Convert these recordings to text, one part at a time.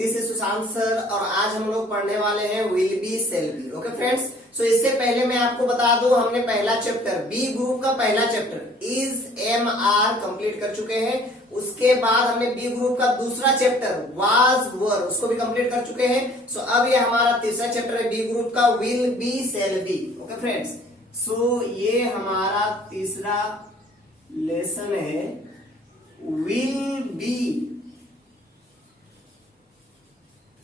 This is Sushant sir और आज हम लोग पढ़ने वाले हैं will be shall be. Okay friends, so इससे पहले मैं आपको बता दूं, हमने पहला चैप्टर बी ग्रुप का पहला chapter is am are complete कर चुके हैं। उसके बाद हमने बी ग्रुप का दूसरा चैप्टर वाज वर उसको भी कंप्लीट कर चुके हैं। सो अब ये हमारा तीसरा चैप्टर है बी ग्रुप का will be shall be. Okay friends, so ये हमारा तीसरा लेसन है will be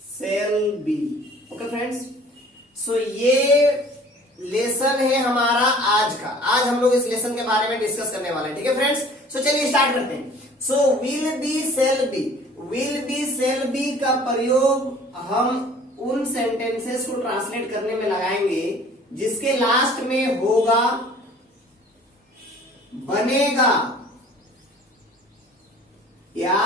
shall be. Okay friends, so ये लेसन है हमारा आज का। आज हम लोग इस लेसन के बारे में डिस्कस करने वाले हैं। ठीक है फ्रेंड्स, सो चलिए स्टार्ट करते हैं। So will be shall be, will be shall be का प्रयोग हम उन सेंटेंसेस को ट्रांसलेट करने में लगाएंगे जिसके लास्ट में होगा, बनेगा या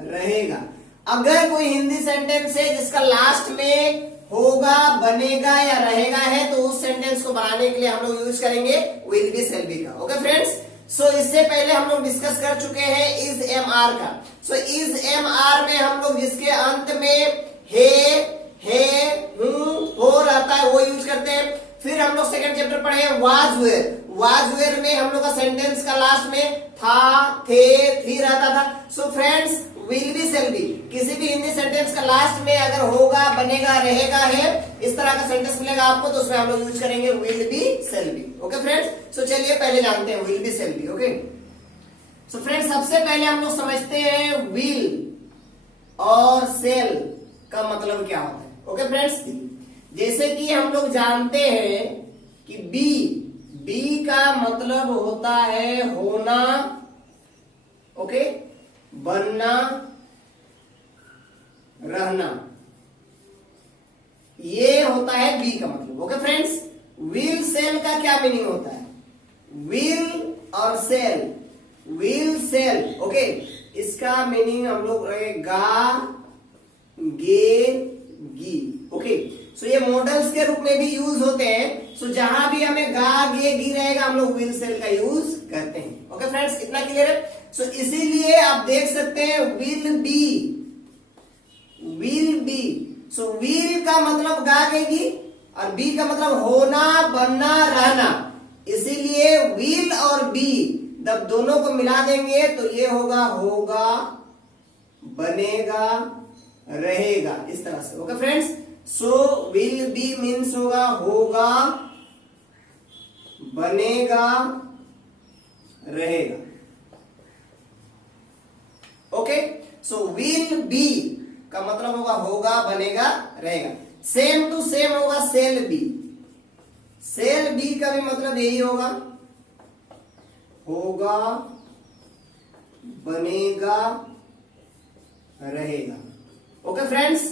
रहेगा। अगर कोई हिंदी सेंटेंस है जिसका लास्ट में होगा, बनेगा या रहेगा है तो उस सेंटेंस को बनाने के लिए हम लोग यूज करेंगे विल बी सेल बी का। ओके फ्रेंड्स, सो इससे पहले हम लोग डिस्कस कर चुके हैं इज एम आर का। सो इज एम आर में हम लोग जिसके अंत में है, हूं, हो रहता है वो यूज करते हैं। फिर हम लोग सेकंड चैप्टर पढ़े वाज वेयर। वाज वेयर में हम लोग का सेंटेंस का लास्ट में था, थे, थी रहता था। So friends, will be shall be किसी भी हिंदी सेंटेंस का लास्ट में अगर होगा, बनेगा, रहेगा है, इस तरह का सेंटेंस मिलेगा आपको तो उसमें हम लोग यूज करेंगे will be shall be. Okay friends, so चलिए पहले जानते हैं will be shall be. Okay, so friends सबसे पहले हम लोग समझते हैं विल और सेल का मतलब क्या होता है। ओके फ्रेंड्स, जैसे कि हम लोग जानते हैं कि बी का मतलब होता है होना, ओके, बनना, रहना, ये होता है बी का मतलब। ओके फ्रेंड्स, विल सेल का क्या मीनिंग होता है? विल और सेल, विल सेल, ओके, इसका मीनिंग हम लोग गा, गे, गी। ओके, सो ये मॉडल्स के रूप में भी यूज होते हैं। सो जहां भी हमें गा, गे, गी रहेगा हम लोग विल सेल का यूज करते हैं। ओके फ्रेंड्स, इतना क्लियर है? सो इसीलिए आप देख सकते हैं will B, will B. So will का मतलब गा, गे, गी और बी का मतलब होना, बनना, रहना। इसीलिए विल और बी जब दोनों को मिला देंगे तो ये होगा बनेगा, रहेगा, इस तरह से। Okay friends, so will B means होगा, बनेगा, रहेगा। ओके, सो विल बी का मतलब होगा, बनेगा, रहेगा। सेम टू सेम होगा सेल बी। सेल बी का भी मतलब यही होगा बनेगा, रहेगा। ओके फ्रेंड्स,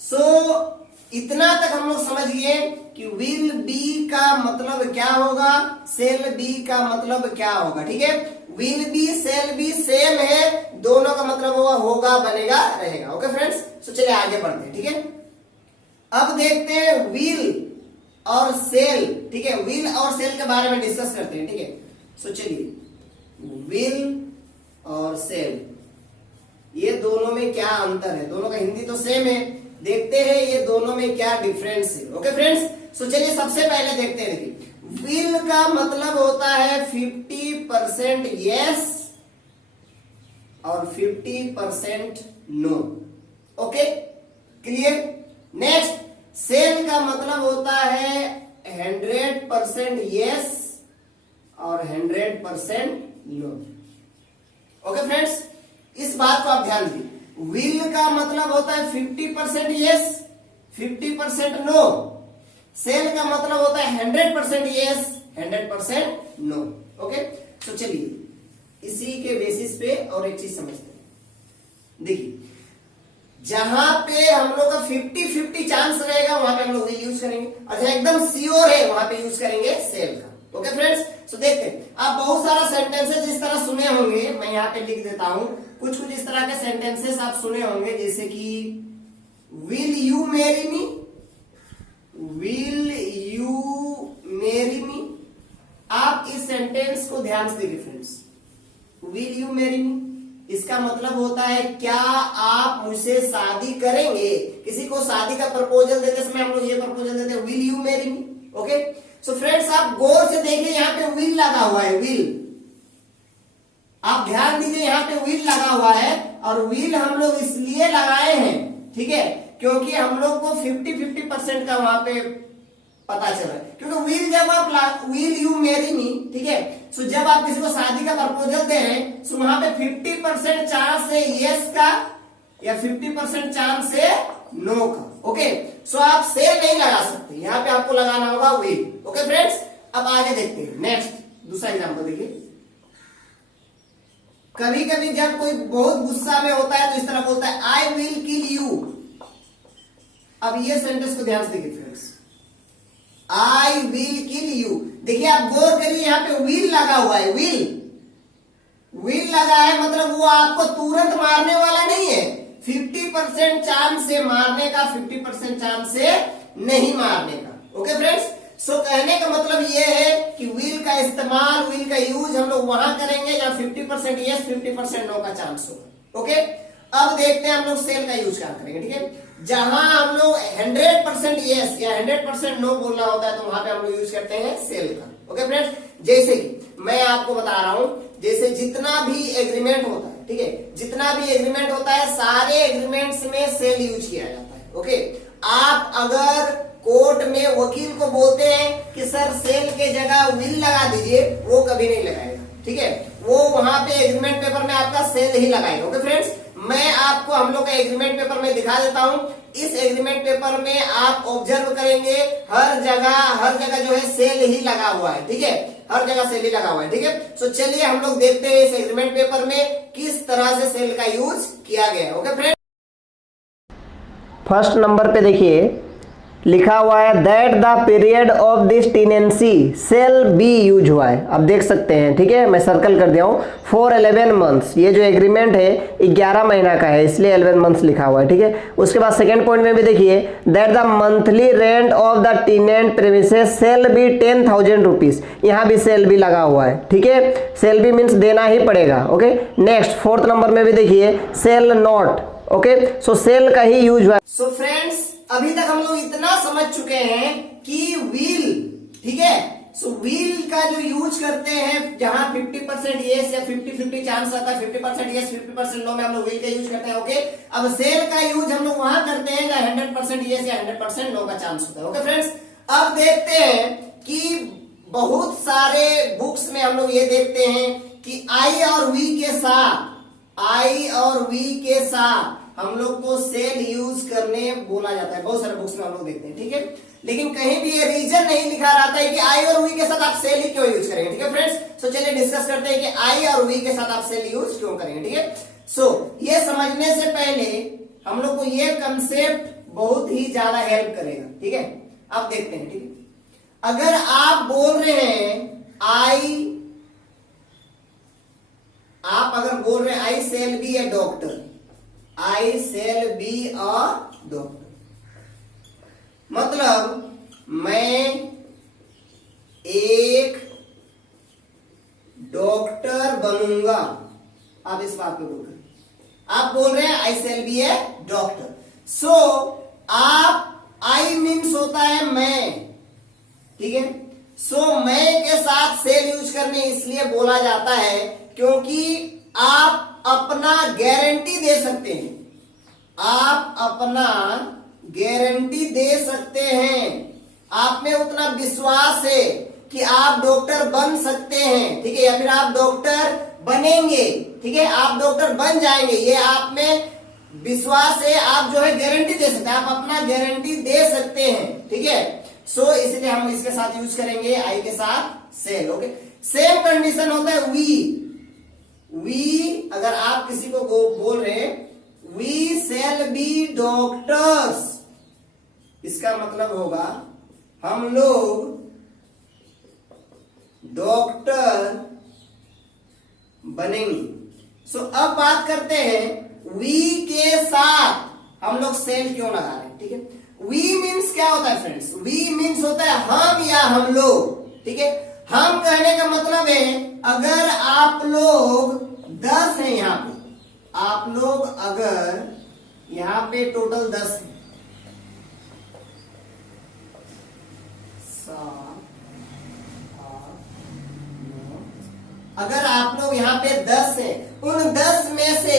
सो इतना तक हम लोग समझ गए कि विल बी का मतलब क्या होगा, सेल बी का मतलब क्या होगा। ठीक है, will be shall be same है, दोनों का मतलब होगा, बनेगा, रहेगा। ओके फ्रेंड्स, सो चलिए आगे बढ़ते हैं। ठीक है, अब देखते हैं विल और सेल। ठीक है, विल और सेल के बारे में डिस्कस करते हैं। ठीक है, सो चलिए विल और सेल ये दोनों में क्या अंतर है? दोनों का हिंदी तो सेम है, देखते हैं ये दोनों में क्या डिफरेंस है। ओके फ्रेंड्स, सो चलिए सबसे पहले देखते हैं। देखिए, विल का मतलब होता है 50% यस और 50% no. Okay, clear? Next, shall का मतलब होता है 100% यस और 100% नो। ओके फ्रेंड्स, इस बात को आप ध्यान दीजिए। विल का मतलब होता है 50% यस, 50% नो। सेल का मतलब होता है 100% यस, 100% नो। ओके, तो चलिए इसी के बेसिस पे और एक चीज समझते हैं। देखिए, जहां पे हम लोग का 50-50 चांस रहेगा वहां पे हम लोग विल यूज करेंगे, और जहां एकदम श्योर है वहां पे यूज करेंगे सेल का। ओके फ्रेंड्स, सो देखते हैं। आप बहुत सारा सेंटेंसेस इस तरह सुने होंगे, मैं यहाँ पे लिख देता हूं। कुछ इस तरह के सेंटेंसेस आप सुने होंगे, जैसे कि will you marry me, will you marry me. आप इस सेंटेंस को ध्यान से देखिए friends, will you marry me, इसका मतलब होता है क्या आप मुझसे शादी करेंगे। किसी को शादी का प्रपोजल देते समय हम लोग ये प्रपोजल देते हैं, will you marry me. Okay, so friends आप गौर से देखिए, यहाँ पे विल लगा हुआ है, विल। आप ध्यान दीजिए, यहाँ पे विल लगा हुआ है, और विल हम लोग इसलिए लगाए हैं, ठीक है, क्योंकि हम लोग को 50-50% का वहां पे पता चल रहा है। क्योंकि विल जब आप विल यू मैरी मी, ठीक है, सो जब आप किसी को शादी का प्रपोजल दे रहे हैं, सो वहां पे 50% चांस है यस का, या 50% चांस है नो का। ओके, सो आप से नहीं लगा सकते, यहाँ पे आपको लगाना होगा विल। ओके फ्रेंड्स, अब आगे देखते हैं नेक्स्ट दूसरा एग्जाम्पल देखिए। कभी कभी जब कोई बहुत गुस्सा में होता है तो इस तरह बोलता है, आई विल किल यू। अब ये सेंटेंस को ध्यान से देखिए friends, I will kill you. देखिए आप गौर करिए, यहाँ पे विल लगा हुआ है, विल लगा है, मतलब वो आपको तुरंत मारने वाला नहीं है। 50% चांस से मारने का, 50% चांस से नहीं मारने का। ओके फ्रेंड्स, सो कहने का मतलब ये है कि विल का इस्तेमाल, विल का यूज हम लोग वहां करेंगे जहां 50% यस 50% नो का चांस होगा। ओके, अब देखते हैं हम लोग सेल का यूज क्या करेंगे। ठीक है, जहां हम लोग 100% यस या 100% नो बोलना होता है तो वहां पे हम लोग यूज करते हैं सेल का। ओके फ्रेंड्स, जैसे कि मैं आपको बता रहा हूं, जैसे जितना भी एग्रीमेंट होता है, ठीक है, जितना भी एग्रीमेंट होता है सारे एग्रीमेंट्स में सेल यूज किया जाता है। ओके, आप अगर कोर्ट में वकील को बोलते हैं कि सर सेल के जगह विल लगा दीजिए, वो कभी नहीं लगाएगा। ठीक है, वो वहां पे एग्रीमेंट पेपर में आपका सेल ही लगाएगा। ओके फ्रेंड्स, मैं आपको हम लोग का एग्रीमेंट पेपर में दिखा देता हूं। इस एग्रीमेंट पेपर में आप ऑब्जर्व करेंगे हर जगह जो है सेल ही लगा हुआ है। ठीक है, हर जगह सेल ही लगा हुआ है। ठीक है, सो चलिए हम लोग देखते हैं इस एग्रीमेंट पेपर में किस तरह से सेल का यूज किया गया है। ओके फ्रेंड्स, फर्स्ट नंबर पे देखिए लिखा हुआ है that the period of this tenancy shall be use हुआ है। आप देख सकते हैं, ठीक है, मैं सर्कल कर दिया हूं, फॉर 11 मंथ्स। ये जो एग्रीमेंट है 11 महीना का है, इसलिए 11 मंथ्स लिखा हुआ है। ठीक है, उसके बाद सेकंड पॉइंट में भी देखिए that the monthly rent of the tenant premises shall be 10,000 rupees. यहाँ भी सेल बी लगा हुआ है। ठीक है, सेल बी मीन्स देना ही पड़ेगा। ओके, नेक्स्ट फोर्थ नंबर में भी देखिए shall not. Okay, so shall का ही यूज हुआ है। सो फ्रेंड्स, अभी तक हम लोग इतना समझ चुके हैं कि विल, ठीक है, सो विल का जो यूज करते हैं जहां 50% यस या 50-50 चांस आता है, 50% यस 50% नो में हम लोग विल का यूज करते हैं। ओके, अब सेल का यूज हम लोग वहां करते हैं जहां 100% यस या 100% नो का चांस होता है। ओके फ्रेंड्स, अब देखते हैं कि बहुत सारे बुक्स में हम लोग ये देखते हैं कि आई और वी के साथ हम लोग को सेल यूज करने बोला जाता है। बहुत सारे बुक्स में हम लोग देखते हैं। ठीक है, लेकिन कहीं भी ये रीजन नहीं लिखा रहता है कि आई और वी के साथ आप सेल ही क्यों यूज करेंगे। ठीक है फ्रेंड्स, सो चलिए डिस्कस करते हैं कि आई और वी के साथ आप सेल यूज क्यों करेंगे। ठीक है, सो ये समझने से पहले हम लोग को ये कंसेप्ट बहुत ही ज्यादा हेल्प करेगा। ठीक है, अब देखते हैं। ठीक है, अगर आप बोल रहे हैं I shall be a doctor, I shall be a doctor, मतलब मैं एक डॉक्टर बनूंगा। आप इस बात पे बोल रहे हैं, आप बोल रहे हैं I shall be a doctor. सो आप आई मीन्स होता है मैं, ठीक है, सो मैं के साथ सेल यूज करने इसलिए बोला जाता है क्योंकि आप अपना गारंटी दे सकते हैं, आप अपना गारंटी दे सकते हैं, आप में उतना विश्वास है कि आप डॉक्टर बन सकते हैं। ठीक है, या फिर आप डॉक्टर बनेंगे। ठीक है, आप डॉक्टर बन जाएंगे, ये आप में विश्वास है, आप जो है गारंटी दे सकते हैं, आप अपना गारंटी दे सकते हैं। ठीक है, सो इसलिए हम इसके साथ यूज करेंगे आई के साथ सेल। ओके, सेम कंडीशन होता है वी अगर आप किसी को बोल रहे हैं वी सेल बी डॉक्टर्स, इसका मतलब होगा हम लोग डॉक्टर बनेंगे। सो अब बात करते हैं वी के साथ हम लोग सेल क्यों लगा रहे हैं। ठीक है, वी मीन्स क्या होता है फ्रेंड्स, वी मीन्स होता है हम या हम लोग। ठीक है, हम कहने का मतलब है अगर आप लोग 10 हैं यहाँ पे, आप लोग अगर यहां पे टोटल 10 है, 7, 8, 9, अगर आप लोग यहाँ पे 10 हैं, उन 10 में से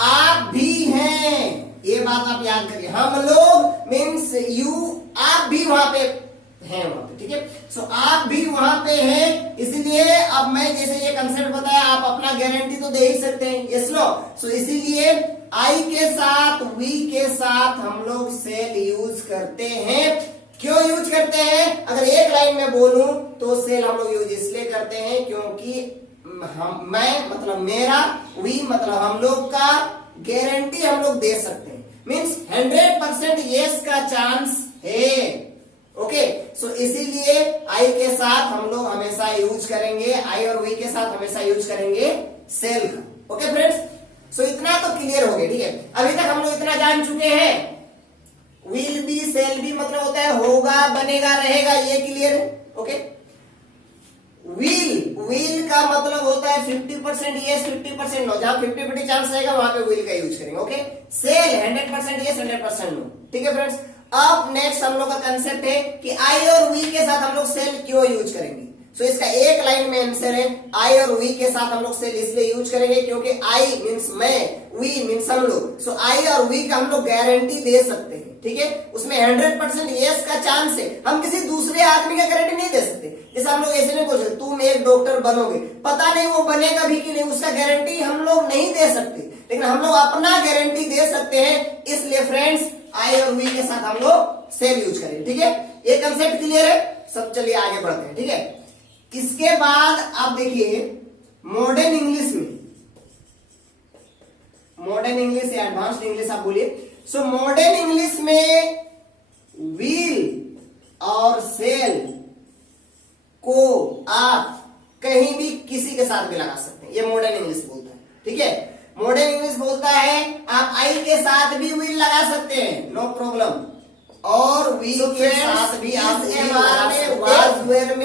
आप भी हैं, ये बात आप याद करिए। हम लोग मीन्स यू, आप भी वहां पे हैं वहां पे, ठीक है। सो आप भी वहां पे हैं, इसलिए अब मैं जैसे ये कंसेप्ट बताया, आप अपना गारंटी तो दे ही सकते हैं, यस नो। सो इसीलिए आई के साथ, वी के साथ हम लोग सेल यूज करते हैं। क्यों यूज करते हैं? अगर एक लाइन में बोलूं तो सेल हम लोग यूज इसलिए करते हैं क्योंकि मैं मतलब मेरा, वी मतलब हम लोग का गारंटी हम लोग दे सकते हैं, मीन्स 100% यस का चांस है। ओके, सो इसीलिए आई के साथ हम लोग हमेशा यूज करेंगे, आई और वी के साथ हमेशा यूज करेंगे सेल का। ओके फ्रेंड्स, सो इतना तो क्लियर हो गया, ठीक है। अभी तक हम लोग इतना जान चुके हैं, विल बी, सेल बी मतलब होता है होगा, बनेगा, रहेगा, ये क्लियर है। ओके, विल का मतलब होता है 50% यस 50% नो, जहां 50-50 चांस रहेगा वहां पे विल का यूज करेंगे। ओके, सेल 100% यस 100% नो, ठीक है फ्रेंड्स। अब नेक्स्ट हम लोग का कंसेप्ट है कि आई और वी के साथ हम लोग सेल क्यों यूज करेंगे। सो इसका एक लाइन में आंसर है, आई और वी के साथ हम लोग सेल इसलिए यूज करेंगे क्योंकि आई मीन्स मैं, वी मीन्स हम लोग। सो आई और वी का हम लोग गारंटी दे सकते हैं, ठीक है। उसमें 100% यस का चांस है, हम किसी दूसरे आदमी का गारंटी नहीं दे सकते। जैसे हम लोग ऐसे नहीं बोल सकते तुम एक डॉक्टर बनोगे, पता नहीं वो बनेगा भी कि नहीं, उसका गारंटी हम लोग नहीं दे सकते, लेकिन हम लोग अपना गारंटी दे सकते हैं। इसलिए फ्रेंड्स आई और वी के साथ हम लोग सेल यूज करेंगे, ठीक है। ये कंसेप्ट क्लियर है सब, चलिए आगे बढ़ते हैं, ठीक है। इसके बाद आप देखिए मॉडर्न इंग्लिश में, मॉडर्न इंग्लिश या एडवांस्ड इंग्लिश आप बोलिए। सो मॉडर्न इंग्लिश में विल और सेल को आप कहीं भी किसी के साथ भी लगा सकते हैं, ये मॉडर्न इंग्लिश बोलता है, ठीक है। मॉडर्न इंग्लिश बोलता है आप आई के साथ भी विल लगा सकते हैं, नो प्रॉब्लम, और वी के साथ भी आप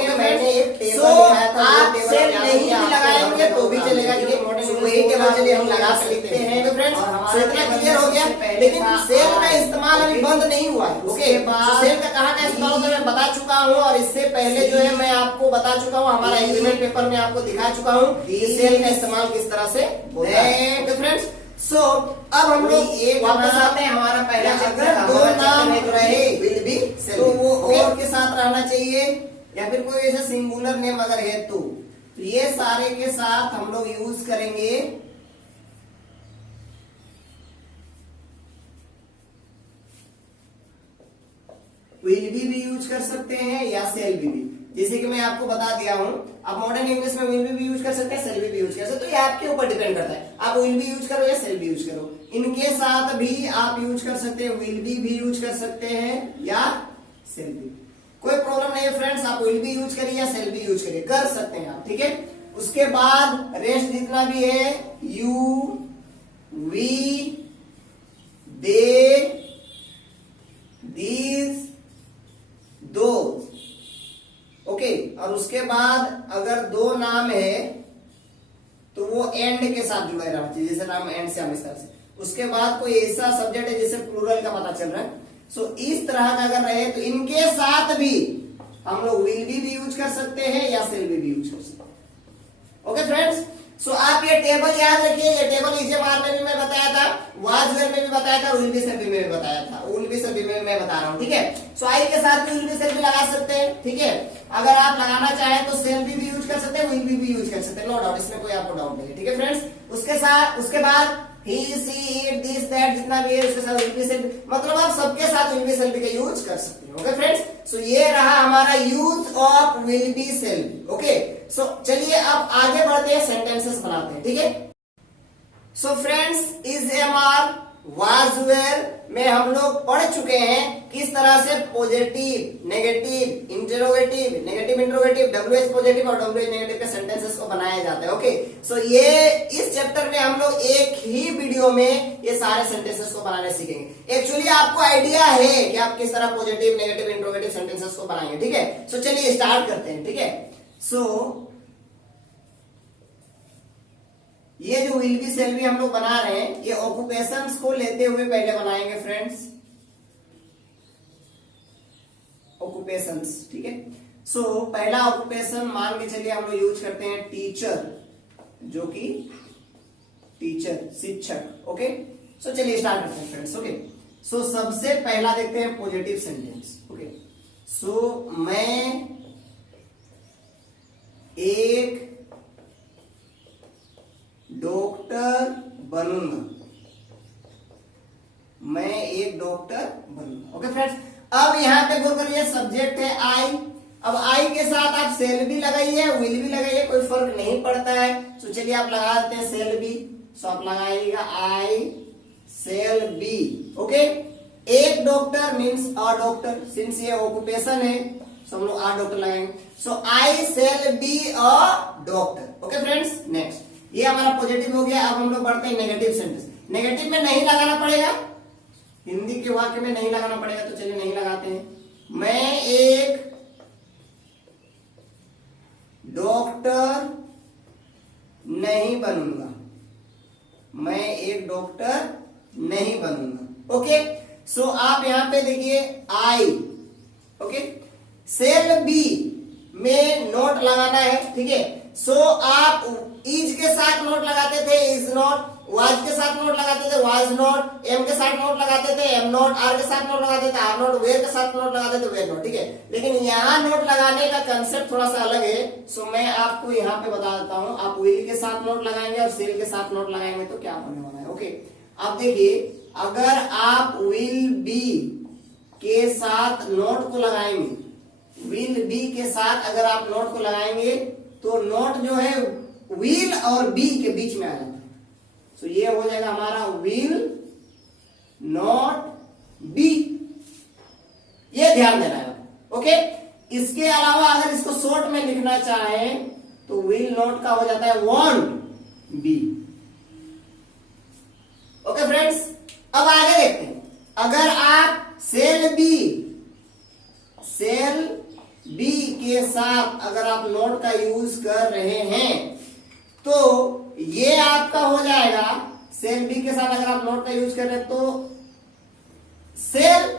मैंने एक टेबल दिखाया था, आप सेल नहीं भी लगाएंगे तो भी चलेगा, ठीक है। वही टेबल चलिए हम लगा सकते हैं। तो फ्रेंड्स इतना क्लियर हो गया, लेकिन सेल का इस्तेमाल अभी बंद नहीं हुआ है। ओके, सेल का कहाँ का इस्तेमाल होता है मैं बता चुका हूँ, और इससे पहले जो है मैं आपको बता चुका हूँ, हमारा एग्रीमेंट पेपर में आपको दिखा चुका हूँ कि सेल का इस्तेमाल किस तरह से होता है। तो फ्रेंड्स सो अब हम लोग एक वापस आते हैं हमारा पहला, अगर दो नाम रहे विल बी तो वो और के साथ रहना चाहिए, या फिर कोई ऐसा सिंगुलर नेम अगर है तो ये सारे के साथ हम लोग यूज करेंगे विल बी भी यूज कर सकते हैं या सेल बी भी। जैसे कि मैं आपको बता दिया हूं, आप मॉडर्न इंग्लिश में विल भी यूज कर सकते हैं, सेल भी यूज कर सकते हैं, तो ये आपके ऊपर डिपेंड करता है, आप विल भी यूज करो या सेल भी यूज करो। इनके साथ भी आप यूज कर सकते हैं, विल भी यूज कर सकते हैं या सेल भी, कोई प्रॉब्लम नहीं है फ्रेंड्स। आप विल भी यूज करिए या सेल भी यूज करिए, कर सकते हैं आप, ठीक है। उसके बाद रेस्ट जितना भी है, you, we, they, these, those, okay. और उसके बाद अगर दो नाम है तो वो एंड के साथ जुड़ा रहना चाहिए, जैसे नाम एंड से हम इस तरह से। उसके बाद कोई ऐसा सब्जेक्ट है जिसे प्लूरल का पता चल रहा है, सो इस तरह का अगर रहे तो इनके साथ भी हम लोग विल भी यूज कर सकते हैं या सेल भी यूज कर सकते हैं। ओके फ्रेंड्स, सो आप ये टेबल याद रखिए, ये टेबल एग्जाम में भी मैं बताया था, वाज वेयर में भी बताया था, विल बी सेल बी में भी बताया था, विल बी सेल बी में मैं बता रहा हूं, ठीक है। सो आई के साथ भी विल बी सेल बी लगा सकते हैं, ठीक है। अगर आप लगाना चाहें तो सेल भी यूज कर सकते हैं, विल भी यूज कर सकते हैं, नो डाउट, इसमें कोई आपको डाउट नहीं है, ठीक है फ्रेंड्स। उसके साथ उसके बाद ही, सी, इट, दिस, दैट जितना भी है उसके साथ विल बी सेल बी, मतलब आप सबके साथ विल बी सेल बी का यूज कर सकते हैं। ओके फ्रेंड्स, सो ये रहा हमारा use of will be shall be. Okay, so चलिए अब आगे बढ़ते हैं, सेंटेंसेस बनाते हैं, ठीक है। So friends is am are was were में हम लोग पढ़ चुके हैं किस तरह से positive, negative, interrogative, negative interrogative, WH positive और डब्ल्यूएच नेगेटिव के सेंटेंसेस को बनाया जाता है। ओके, सो ये इस चैप्टर में हम लोग एक ही वीडियो में ये सारे सेंटेंसेस को बनाने सीखेंगे। एक्चुअली आपको आइडिया है कि आप किस तरह पॉजिटिव, नेगेटिव, इंटरोगेटिव सेंटेंसेस को बनाएंगे, ठीक है। सो चलिए स्टार्ट करते हैं, ठीक है। सो ये जो विल बी सेल बी हम लोग बना रहे हैं, ये ऑक्यूपेशंस को लेते हुए पहले बनाएंगे फ्रेंड्स, ऑक्यूपेशंस, ठीक है। सो पहला ऑक्यूपेशन मान के चलिए हम लोग यूज करते हैं टीचर, जो कि टीचर शिक्षक, ओके। सो चलिए स्टार्ट करते हैं फ्रेंड्स, ओके। सो सबसे पहला देखते हैं पॉजिटिव सेंटेंस, ओके। सो मैं एक डॉक्टर बनूंगा, मैं एक डॉक्टर बनूंगा, ओके फ्रेंड्स। अब यहाँ पे गौर करिए, सब्जेक्ट है आई। अब आई के साथ आप सेल भी लगाइए, विल भी लगाइए, कोई फर्क नहीं पड़ता है। तो चलिए आप लगा देते हैं सेल बी। सो आप लगाइएगा आई सेल बी, ओके। एक doctor means a doctor, since ये ऑक्यूपेशन है सो हम लोग अ डॉक्टर लगाएंगे। So I shall be a doctor, okay friends. Next, ये हमारा पॉजिटिव हो गया। अब हम लोग बढ़ते हैं नेगेटिव सेंटेंस। नेगेटिव में नहीं लगाना पड़ेगा, हिंदी के वाक्य में नहीं लगाना पड़ेगा, तो चलिए नहीं लगाते हैं। मैं एक डॉक्टर नहीं बनूंगा, मैं एक डॉक्टर नहीं बनूंगा, ओके। सो आप यहां पे देखिए आई, ओके। सेल बी में नोट लगाना है, ठीक है। सो आप इज के साथ नोट लगाते थे इज नॉट, वाज के साथ नोट लगाते थे वाज नॉट, एम के साथ नोट लगाते थे एम नॉट, आर के साथ नोट लगाते थे आर नॉट, वेयर के साथ नोट लगाते थे वेयर नॉट, ठीक है। लेकिन यहाँ नोट लगाने का कंसेप्ट थोड़ा सा अलग है। सो मैं आपको यहाँ पे बता देता हूँ। आप विल के साथ नोट लगाएंगे और सेल के साथ नोट लगाएंगे तो क्या होने वाला है, ओके। आप देखिए, अगर आप विल बी के साथ नोट को लगाएंगे, विल बी के साथ अगर आप नोट को लगाएंगे तो नोट जो है विल और बी के बीच में आ जाता है। सो ये हो जाएगा हमारा विल नॉट बी, ये ध्यान देना है, ओके। इसके अलावा अगर इसको शॉर्ट में लिखना चाहें तो विल नॉट का हो जाता है वॉन्ट बी, ओके फ्रेंड्स। अब आगे देखते हैं, अगर आप सेल बी के साथ अगर आप नोट का यूज कर रहे हैं तो ये आपका हो जाएगा, सेल बी के साथ अगर आप नोट का यूज कर रहे हैं तो सेल,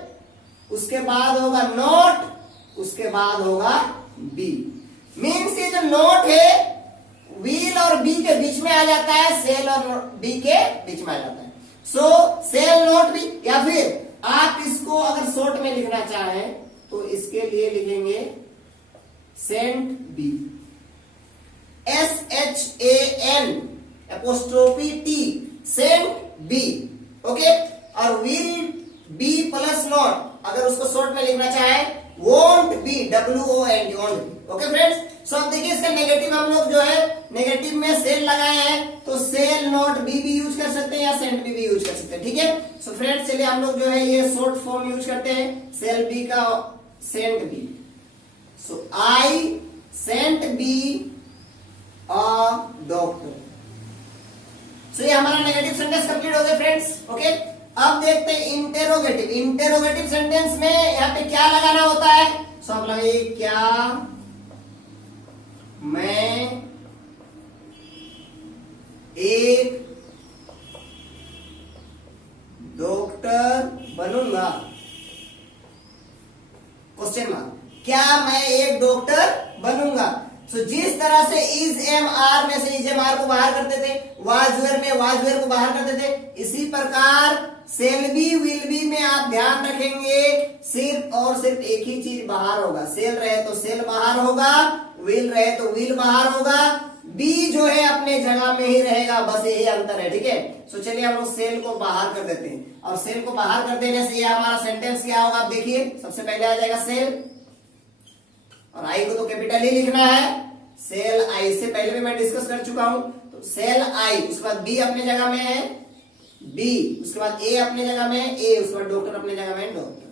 उसके बाद होगा नोट, उसके बाद होगा बी। मीन्स ये जो नोट है विल और बी के बीच में आ जाता है, सेल और बी के बीच में आ जाता है। सो सेल नोट बी, या फिर आप इसको अगर शॉर्ट में लिखना चाहें तो इसके लिए लिखेंगे shan't be, SHAN apostrophe T, shan't be, okay. और विल बी प्लस नॉट अगर उसको शॉर्ट में लिखना चाहे won't be, WONT, okay friends. So अब देखिए इसका नेगेटिव हम लोग जो है नेगेटिव में सेल लगाए हैं तो सेल नॉट बी भी यूज कर सकते हैं या सेंट बी भी यूज कर सकते हैं, ठीक है। सो फ्रेंड्स चलिए हम लोग जो है ये शॉर्ट फॉर्म यूज करते हैं सेल बी का, shan't be. So I shan't be a doctor. So ये हमारा नेगेटिव सेंटेंस कंप्लीट हो गया फ्रेंड्स, ओके। अब देखते हैं इंटेरोगेटिव। इंटेरोगेटिव सेंटेंस में यहाँ पे क्या लगाना होता है। सो आप लगाइए, क्या मैं एक डॉक्टर बनूंगा, क्वेश्चन मार्क, क्या मैं एक डॉक्टर बनूंगा। सो जिस तरह से इज एम आर में से इज एम आर को बाहर करते थे, वाज वेयर में वाज वेयर को बाहर करते थे, इसी प्रकार सेल बी विल बी में आप ध्यान रखेंगे सिर्फ और सिर्फ एक ही चीज बाहर होगा। सेल रहे तो सेल बाहर होगा, विल रहे तो विल बाहर होगा, बी जो है अपने जगह में ही रहेगा, बस यही अंतर है, ठीक है। सो चलिए हम लोग सेल को बाहर कर देते हैं और सेल को बाहर कर देने से ये हमारा सेंटेंस क्या होगा आप देखिए। सबसे पहले आ जाएगा सेल और आई को तो कैपिटल ही लिखना है, सेल आई से पहले भी मैं डिस्कस कर चुका हूं। तो सेल आई, उसके बाद बी अपने जगह में है बी, उसके बाद ए अपने जगह में है ए, उसके बाद डॉक्टर अपने जगह में है doctor,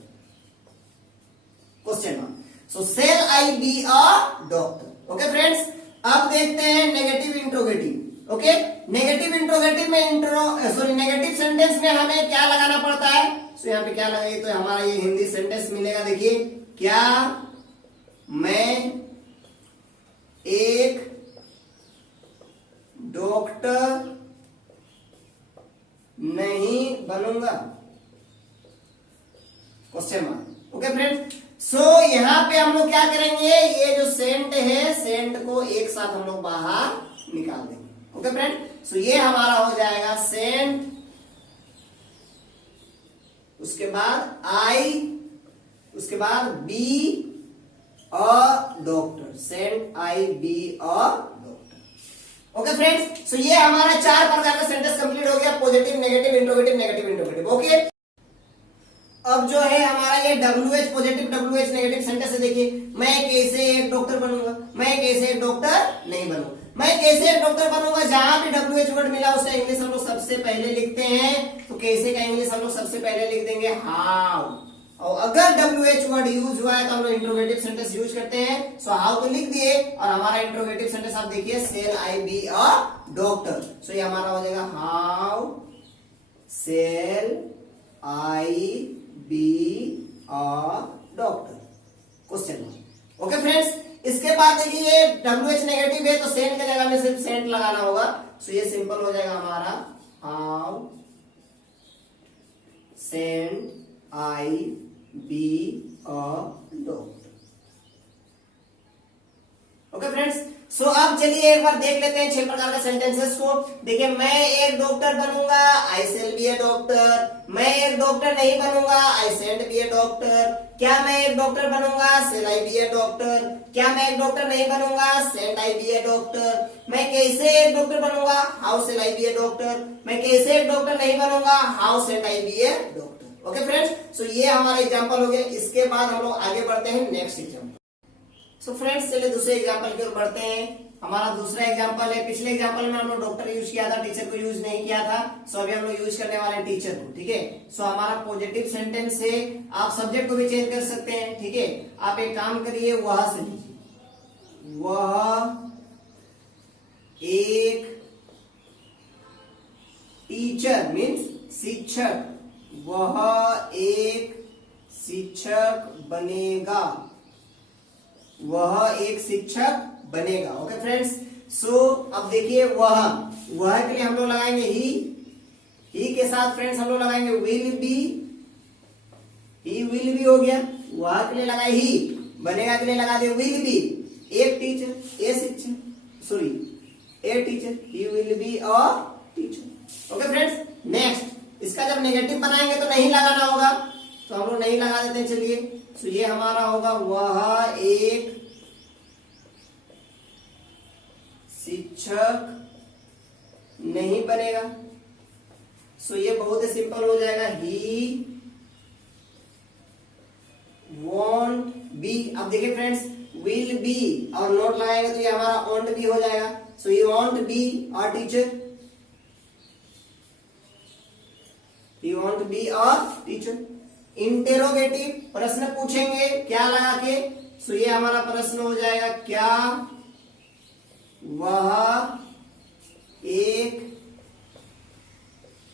question mark. So shall I be a doctor, okay friends. अब देखते हैं negative interrogative, okay. Negative interrogative में नेगेटिव सेंटेंस में हमें क्या लगाना पड़ता है। सो यहाँ पे क्या लगाइए तो हमारा ये हिंदी सेंटेंस मिलेगा, देखिए, क्या मैं एक डॉक्टर बनूंगा, क्वेश्चन मार्क। ओके फ्रेंड्स, सो यहाँ पे हम लोग क्या करेंगे, ये जो सेंट है, सेंट को एक साथ हम लोग बाहर निकाल देंगे। ओके फ्रेंड, सो ये हमारा हो जाएगा सेंट, उसके बाद आई, उसके बाद बी और डॉक्टर, सेंट आई बी और डॉक्टर। ओके फ्रेंड्स, सो ये हमारा 4 प्रकार का सेंटेंस कंप्लीट हो गया, positive, negative, interrogative, negative, interrogative. Okay, अब जो है हमारा ये WH positive, WH negative sentence है। देखिए, मैं कैसे एक डॉक्टर बनूंगा, मैं कैसे एक डॉक्टर नहीं बनूंगा, मैं कैसे एक डॉक्टर बनूंगा, जहां भी WH वर्ड मिला उसका इंग्लिश हम लोग सबसे पहले लिखते हैं, तो कैसे का इंग्लिश हम लोग सबसे पहले लिख देंगे हाउ। और अगर WH वर्ड यूज हुआ है तो हम लोग इंट्रोगेटिव सेंटेंस यूज करते हैं, सो हाउ तो लिख दिए, और हमारा इंट्रोगेटिव सेंटेंस आप देखिए, shall I be a doctor, so ये हमारा हो जाएगा how shall I be a doctor, question mark. Okay friends, इसके बाद देखिए ये WH नेगेटिव है तो सेंट की जगह में सिर्फ सेंट लगाना होगा, सो ये सिंपल हो जाएगा हमारा how shan't I be a doctor. Okay friends, so अब चलिए एक बार देख लेते हैं 6 प्रकार के सेंटेंसेस को। देखिए, मैं एक डॉक्टर बनूंगा, I shall be a doctor, मैं एक डॉक्टर नहीं बनूंगा, I shan't be a doctor, क्या मैं एक डॉक्टर बनूंगा, shall I be a doctor, क्या मैं एक डॉक्टर नहीं बनूंगा, shan't I be a doctor, मैं कैसे एक डॉक्टर बनूंगा, how shall I be a doctor, मैं कैसे एक डॉक्टर नहीं बनूंगा, how shan't I be a doctor. Okay friends, so ये हमारा एग्जाम्पल हो गया। इसके बाद हम लोग आगे बढ़ते हैं नेक्स्ट एग्जाम्पल। सो फ्रेंड्स, चलिए दूसरे एग्जाम्पल की ओर बढ़ते हैं। हमारा दूसरा एग्जाम्पल है, पिछले एग्जाम्पल में हम लोग डॉक्टर यूज किया था, टीचर को यूज नहीं किया था, सो अभी हम लोग यूज करने वाले हैं टीचर को। ठीक है, सो हमारा पॉजिटिव सेंटेंस है, आप सब्जेक्ट को भी चेंज कर सकते हैं। ठीक है, आप एक काम करिए, वह से लीजिए, वह एक टीचर मीन्स शिक्षक, वह एक शिक्षक बनेगा, वह एक शिक्षक बनेगा। ओके फ्रेंड्स, सो अब देखिए, वह के लिए हम लोग लगाएंगे ही के साथ फ्रेंड्स हम लोग लगाएंगे will be, he will B हो गया, वह के लिए लगाए ही, बनेगा के लिए लगा दे विल बी, एक टीचर, ए शिक्षक, sorry a teacher, he will B a teacher. Okay friends, next, इसका जब नेगेटिव बनाएंगे तो नहीं लगाना होगा, तो हम लोग नहीं लगा देते हैं। चलिए, तो ये हमारा होगा वह एक शिक्षक नहीं बनेगा, सो ये बहुत ही सिंपल हो जाएगा, ही वॉन्ट बी। अब देखिए फ्रेंड्स, विल बी और नोट लगाएंगे तो ये हमारा वॉन्ट बी हो जाएगा, so he won't be a teacher, he won't be a teacher. Interrogative, प्रश्न पूछेंगे क्या लगा के, सो ये हमारा प्रश्न हो जाएगा, क्या वह एक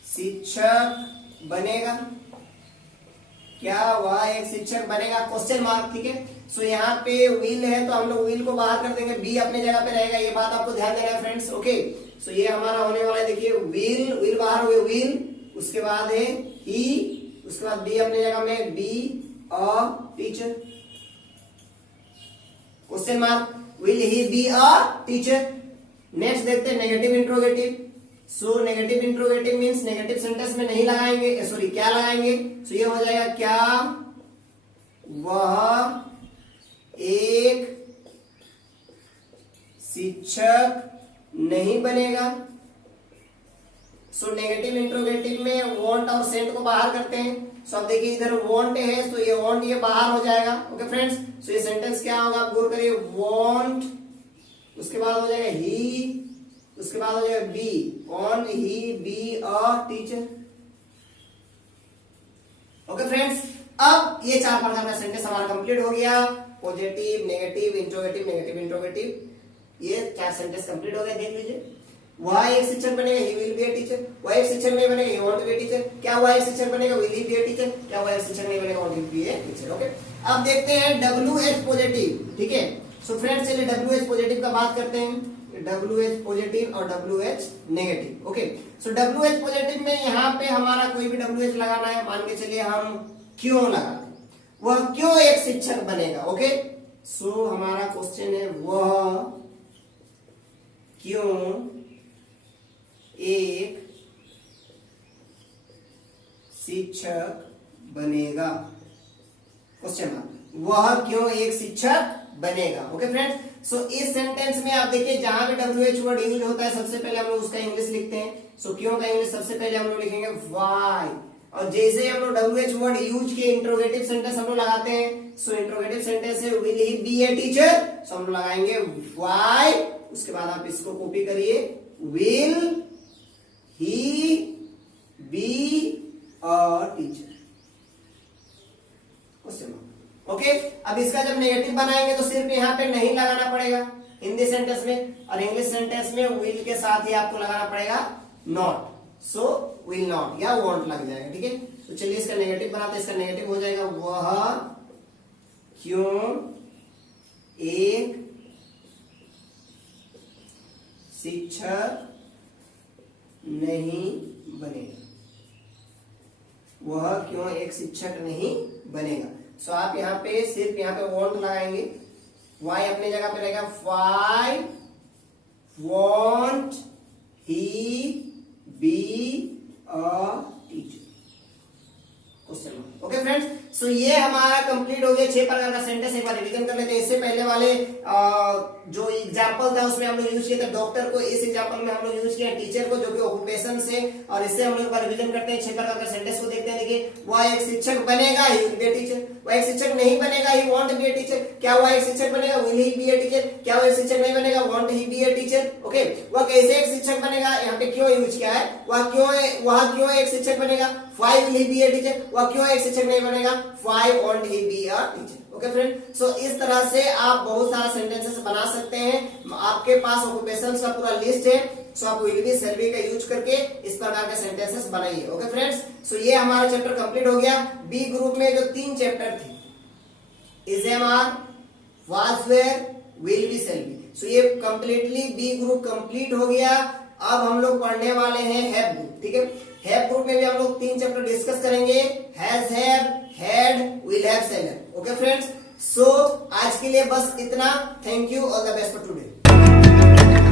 शिक्षक बनेगा, क्या वह एक शिक्षक बनेगा, क्वेश्चन मार्क। ठीक है, सो यहाँ पे विल है तो हम लोग विल को बाहर कर देंगे, बी अपने जगह पे रहेगा, ये बात आपको ध्यान देना है फ्रेंड्स। ओके, सो ये हमारा होने वाला है, देखिए विल बाहर हो गया, विल, उसके बाद है ही, उसके बाद बी अपनी जगह में, B a teacher, question mark, will he be a teacher. Next देखते हैं negative interrogative. So negative interrogative means negative sentence में नहीं लगाएंगे, सॉरी क्या लगाएंगे, सो ये हो जाएगा, क्या वह एक शिक्षक नहीं बनेगा। सो नेगेटिव इंट्रोगेटिव में वॉन्ट और सेंट को बाहर करते हैं, सो अब देखिए इधर वॉन्ट है तो ये वॉन्ट ये बाहर हो जाएगा। ओके फ्रेंड्स, सो ये सेंटेंस क्या होगा, आप गौर करिए, वॉन्ट, उसके बाद हो जाएगा ही, उसके बाद हो जाएगा be, on he be a teacher. Okay friends, अब ये 4 प्रकार का सेंटेंस हमारा कंप्लीट हो गया, positive, negative, interrogative, negative interrogative, ये 4 सेंटेंस कंप्लीट हो गए। देख लीजिए, वह एक शिक्षक बनेगा, he will be a teacher, वह एक शिक्षक नहीं बनेगा, he want to be a teacher, क्या वह एक शिक्षक बनेगा, will he be a teacher, क्या वह एक शिक्षक नहीं बनेगा, want to be a teacher. Okay, अब देखते हैं WH पॉजिटिव। ठीक है, सो फ्रेंड्स चलिए WH पॉजिटिव का बात करते हैं। WH पॉजिटिव और WH negative. Okay, so WH positive में यहाँ पे हमारा कोई भी WH लगाना है, मान के चलिए हम क्यों लगाते हैं, वह क्यों एक शिक्षक बनेगा। ओके, सो हमारा क्वेश्चन है वह क्यों एक शिक्षक बनेगा, क्वेश्चन मार्क, वह क्यों एक शिक्षक बनेगा। ओके फ्रेंड्स, सो इस सेंटेंस में आप देखिए जहां भी WH वर्ड यूज होता है सबसे पहले हम लोग उसका इंग्लिश लिखते हैं। सो क्यों का इंग्लिश सबसे पहले हम लोग लिखेंगे व्हाई, और जैसे हम लोग WH वर्ड यूज के इंट्रोगेटिव सेंटेंस हम लोग लगाते हैं, सो इंट्रोगेटिव सेंटेंस है will he be a teacher, so हम लोग लगाएंगे व्हाई, उसके बाद आप इसको कॉपी करिए, will he be a teacher. Okay, अब इसका जब नेगेटिव बनाएंगे तो सिर्फ यहाँ पे नहीं लगाना पड़ेगा हिंदी सेंटेंस में, और इंग्लिश सेंटेंस में विल के साथ ही आपको लगाना पड़ेगा नॉट, सो विल नॉट या वॉन्ट लग जाएगा। ठीक है, तो चलिए इसका नेगेटिव बनाते हैं। इसका नेगेटिव हो जाएगा वह क्यों एक शिक्षक नहीं बनेगा, वह क्यों एक शिक्षक नहीं बनेगा। सो आप यहाँ पे सिर्फ यहाँ पे वॉन्ट लगाएंगे, वाई अपनी जगह पे रहेगा, why won't he be a teacher, question mark. Okay friends, so ये हमारा कंप्लीट हो गया 6 प्रकार का सेंटेंस। एक बार रिवीजन कर लेते हैं। इससे पहले वाले जो एग्जांपल था उसमें हम लोग यूज किए थे डॉक्टर को, इस एग्जांपल में हम लोग यूज किया टीचर को जो कि ऑक्यूपेशन से, और इससे हम लोग एक बार रिवीजन करते हैं 6 प्रकार का सेंटेंस को देखते हैं। देखिए, वह एक शिक्षक बनेगा, he will B a teacher, वह एक शिक्षक नहीं बनेगा, ही वॉन्ट बी अ टीचर, क्या वह एक शिक्षक बनेगा, will he be a teacher, क्या वह एक शिक्षक नहीं बनेगा, want he be a teacher. Okay, वह कैसे एक शिक्षक बनेगा, यहाँ पे क्यों यूज किया है, वह क्यों एक शिक्षक बनेगा, why will he be a teacher, वह क्यों एक शिक्षक नहीं बनेगा, why won't he be a teacher. Okay friend, so इस तरह से आप बहुत सारा सेंटेंसेस बना सकते हैं। आपके पास ऑक्यूपेशंस का पूरा लिस्ट है, सो आप विल बी शैल बी का यूज करके इस प्रकार के सेंटेंसेस बनाइए। ओके फ्रेंड्स, सो ये हमारा चैप्टर कंप्लीट हो गया। बी ग्रुप में जो 3 चैप्टर थे, is am are, was were, will be shall be, so ये कंप्लीटली बी ग्रुप कंप्लीट हो गया। अब हम लोग पढ़ने वाले हैं हैव ग्रुप। ठीक है, हैव ग्रुप में भी हम लोग 3 चैप्टर डिस्कस करेंगे, has have, had, will have, shall have. Okay friends, so आज के लिए बस इतना। Thank you, all the best for today.